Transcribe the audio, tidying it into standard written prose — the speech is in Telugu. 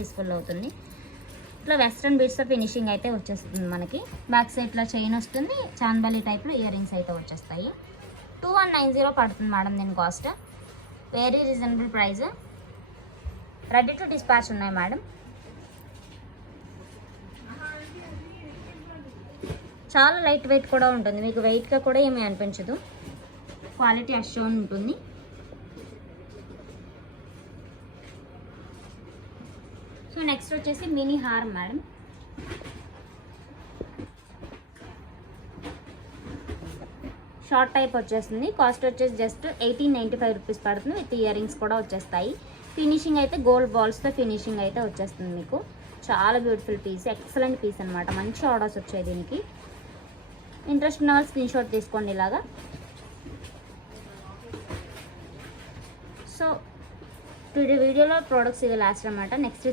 యూస్ఫుల్ అవుతుంది. ఇట్లా వెస్ట్రన్ బీడ్స్తో ఫినిషింగ్ అయితే వచ్చేస్తుంది మనకి. బ్యాక్ సైడ్ ఇట్లా చైన్ వస్తుంది, చాందబాలి టైప్లో ఇయర్ రింగ్స్ అయితే వచ్చేస్తాయి. 2190 పడుతుంది మేడం దీని cost. Very reasonable price. Ready to dispatch ఉన్నాయి మేడం. చాలా లైట్ వెయిట్ కూడా ఉంటుంది, మీకు వెయిట్గా కూడా ఏమీ అనిపించదు. క్వాలిటీ అష్యూర్ ఉంటుంది. సో నెక్స్ట్ వచ్చేసి మినీ హారం మేడం. షార్ట్ టైప్ వచ్చేస్తుంది. కాస్ట్ వచ్చేసి జస్ట్ 1895 రూపీస్ పడుతుంది. విత్ ఇయర్ రింగ్స్ కూడా వచ్చేస్తాయి. ఫినిషింగ్ అయితే గోల్డ్ బాల్స్తో ఫినిషింగ్ అయితే వచ్చేస్తుంది మీకు. చాలా బ్యూటిఫుల్ పీస్, ఎక్సలెంట్ పీస్ అనమాట. మంచి ఆర్డర్స్ వచ్చాయి దీనికి. ఇంట్రెస్ట్ ఉన్న వాళ్ళు స్క్రీన్ షాట్ తీసుకోండి ఇలాగా. సో వీడియోలో ప్రోడక్ట్స్ ఇది లాస్ట్ అనమాట. నెక్స్ట్